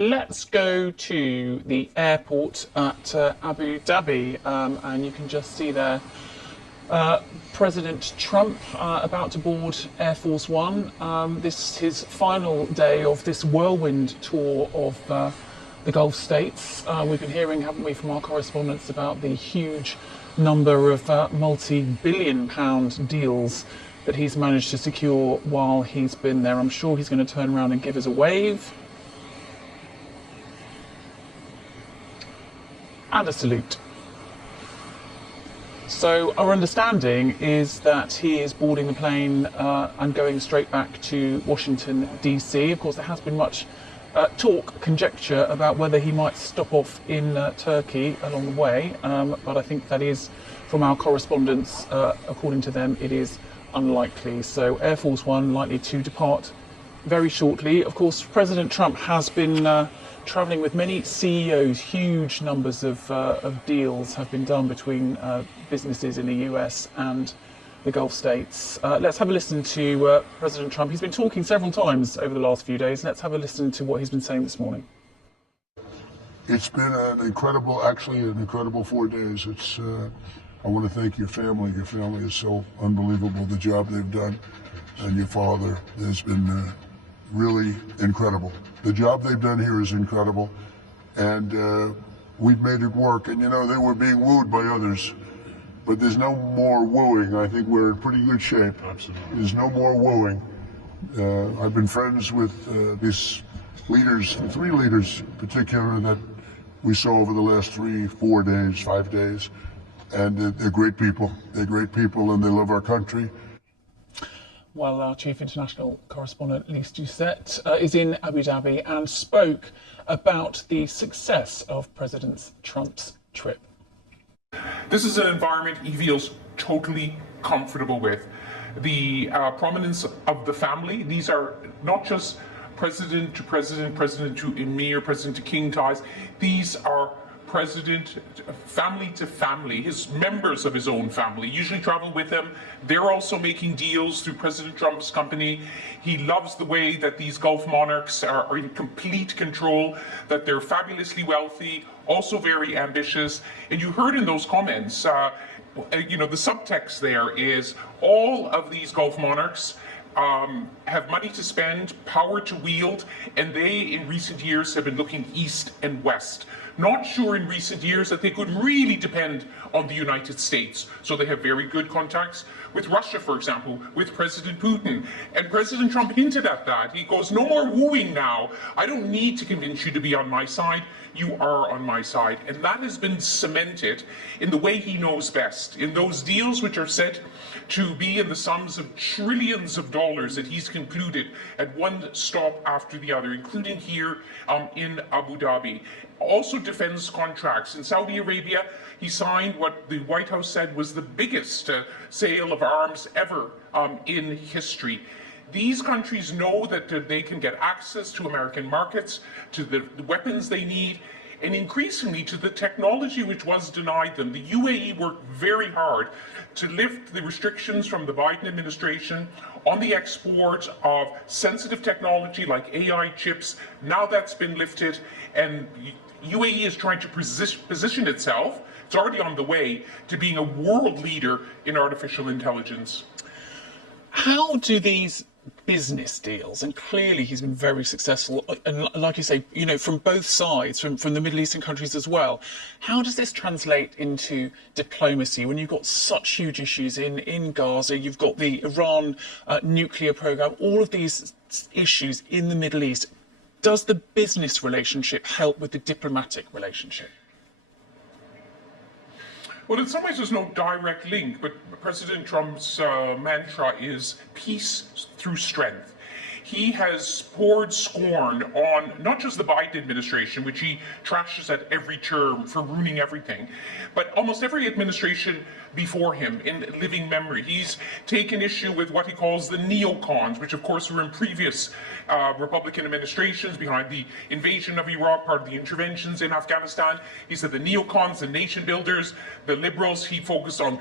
Let's go to the airport at Abu Dhabi, and you can just see there President Trump about to board Air Force One. This is his final day of this whirlwind tour of the Gulf states. We've been hearing, haven't we, from our correspondents about the huge number of multi-billion-pound deals that he's managed to secure while he's been there. I'm sure he's going to turn around and give us a wave. And a salute. So our understanding is that he is boarding the plane and going straight back to Washington, D.C. Of course, there has been much conjecture about whether he might stop off in Turkey along the way, but I think that is, from our correspondents, according to them, it is unlikely. So Air Force One likely to depart very shortly. Of course, President Trump has been travelling with many CEOs. Huge numbers of deals have been done between businesses in the US and the Gulf states. Let's have a listen to President Trump. He's been talking several times over the last few days. Let's have a listen to what he's been saying this morning. It's been an incredible 4 days. I want to thank your family. Your family is so unbelievable, the job they've done. And your father has been really incredible. The job they've done here is incredible, and we've made it work. And you know, they were being wooed by others, but there's no more wooing. I think we're in pretty good shape. Absolutely. There's no more wooing. I've been friends with these leaders, 3 leaders in particular, that we saw over the last 3, 4 days, 5 days, and they're great people. They're great people, and they love our country. Well, our chief international correspondent, Lise Doucette, is in Abu Dhabi and spoke about the success of President Trump's trip. This is an environment he feels totally comfortable with. The prominence of the family, these are not just president to president, president to emir, president to king ties. These are president, family to family. His members of his own family usually travel with him. They're also making deals through President Trump's company. He loves the way that these Gulf monarchs are in complete control, that they're fabulously wealthy, also very ambitious. And you heard in those comments, you know, the subtext there is all of these Gulf monarchs have money to spend, power to wield, and they, in recent years, have been looking east and west. Not sure in recent years that they could really depend on the United States. So they have very good contacts with Russia, for example, with President Putin. And President Trump hinted at that. He goes, no more wooing now. I don't need to convince you to be on my side. You are on my side. And that has been cemented in the way he knows best, in those deals which are said to be in the sums of trillions of dollars that he's concluded at one stop after the other, including here in Abu Dhabi. Also defense contracts. In Saudi Arabia, he signed what the White House said was the biggest sale of arms ever in history. These countries know that they can get access to American markets, to the weapons they need, and increasingly to the technology which was denied them. The UAE worked very hard to lift the restrictions from the Biden administration on the export of sensitive technology like AI chips. Now that's been lifted, and UAE is trying to position itself, it's already on the way, to being a world leader in artificial intelligence. How do these business deals, and clearly he's been very successful, and like you say, you know, from both sides, from the Middle Eastern countries as well, how does this translate into diplomacy when you've got such huge issues in Gaza, you've got the Iran nuclear program, all of these issues in the Middle East? Does the business relationship help with the diplomatic relationship? Well, in some ways there's no direct link, but President Trump's mantra is peace through strength. He has poured scorn on not just the Biden administration, which he trashes at every term for ruining everything, but almost every administration before him in living memory. He's taken issue with what he calls the neocons, which of course were in previous Republican administrations behind the invasion of Iraq, part of the interventions in Afghanistan. He said the neocons, the nation builders, the liberals, he focused on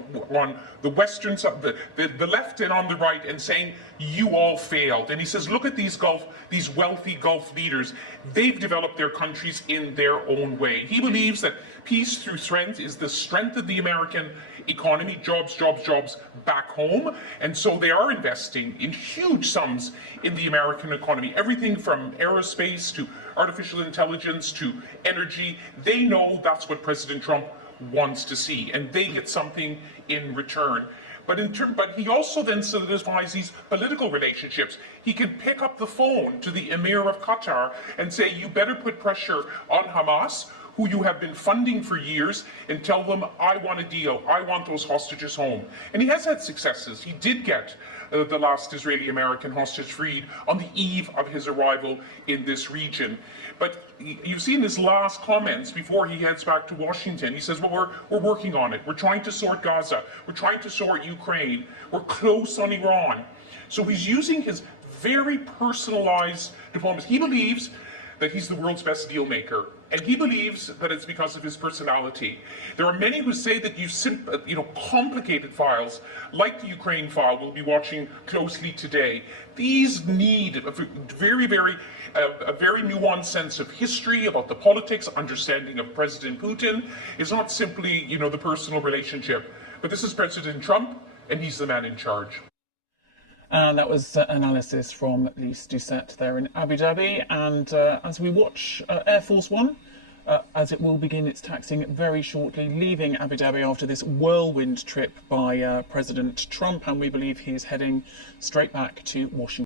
the Western side, the left and on the right, and saying, you all failed. And he says, is look at these wealthy Gulf leaders. They've developed their countries in their own way. He believes that peace through strength is the strength of the American economy, jobs, jobs, jobs back home. And so they are investing in huge sums in the American economy. Everything from aerospace to artificial intelligence to energy. They know that's what President Trump wants to see, and they get something in return. But he also then solidifies these political relationships. He can pick up the phone to the Emir of Qatar and say, you better put pressure on Hamas, who you have been funding for years, and tell them, I want a deal. I want those hostages home. And he has had successes. He did get the last Israeli-American hostage freed on the eve of his arrival in this region. But you've seen his last comments before he heads back to Washington. He says, well, we're working on it. We're trying to sort Gaza. We're trying to sort Ukraine. We're close on Iran. So he's using his very personalized diplomacy. He believes that he's the world's best deal maker, and he believes that it's because of his personality. There are many who say that complicated files, like the Ukraine file we'll be watching closely today, these need a very nuanced sense of history about the politics, understanding of President Putin. Is not simply, the personal relationship. But this is President Trump, and he's the man in charge. And that was analysis from Lise Doucette there in Abu Dhabi. And as we watch Air Force One, as it will begin its taxiing very shortly, leaving Abu Dhabi after this whirlwind trip by President Trump, and we believe he is heading straight back to Washington.